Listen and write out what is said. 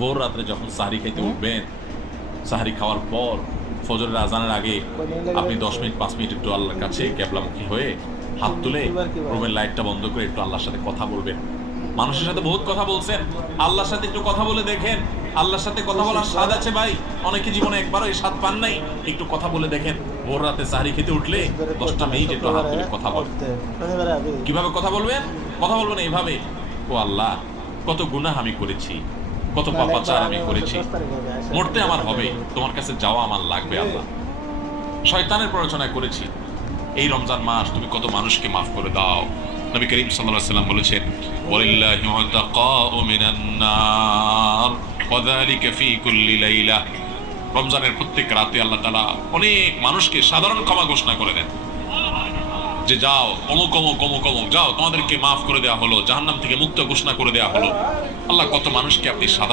ভোর রাত্রে যখন সাহরি খেতে উঠবেন, সাহরি খাওয়ার পর ফজরের আজানের আগে আপনি 10 মিনিট 5 মিনিট একটু আল্লাহর কাছে ক্যাবলামুখী হয়ে হাত তুলে রুমের লাইটটা বন্ধ করে একটু আল্লাহর সাথে কথা বলবেন। মানুষের সাথে বহুত কথা বলছেন, আল্লাহর সাথে একটু কথা বলে দেখেন। আল্লাহর সাথে কথা বলার স্বাদ আছে ভাই, অনেকে জীবনে একবারও এই স্বাদ পান নাই। একটু কথা বলে দেখেন। ভোর রাতে সাহরি খেতে উঠলে 10টা মিনিট একটু হাত তুলে কথা বলেন। কিভাবে কথা বলবেন? কথা বলবেন এইভাবে, ও আল্লাহ, কত গুনাহ আমি করেছি, কত পাপাচার আমি করেছি, মরতে আমার হবে, তোমার কাছে যাওয়া আমার লাগবে আল্লাহ। শয়তানের প্ররোচনা করেছি, এই রমজান মাস তুমি কত মানুষকে মাফ করে দাও। নবী করিম সাল্লাল্লাহু আলাইহি ওয়াসাল্লাম বলেছেন, ওয়ালিল্লাহি উতাকাউ মিনান নার ওয়া যালিকা ফি কুল্লি লাইলা। রমজানের প্রত্যেক রাতে আল্লাহ তাআলা অনেক মানুষকে সাধারণ ক্ষমা ঘোষণা করে দেন, যে যাও অমুক অমুক অমুক অমুক, যাও তোমাদেরকে মাফ করে দেওয়া হলো, জাহান্নাম থেকে মুক্ত ঘোষণা করে দেওয়া হলো। আল্লাহ কত মানুষকে আপনি সাধারণ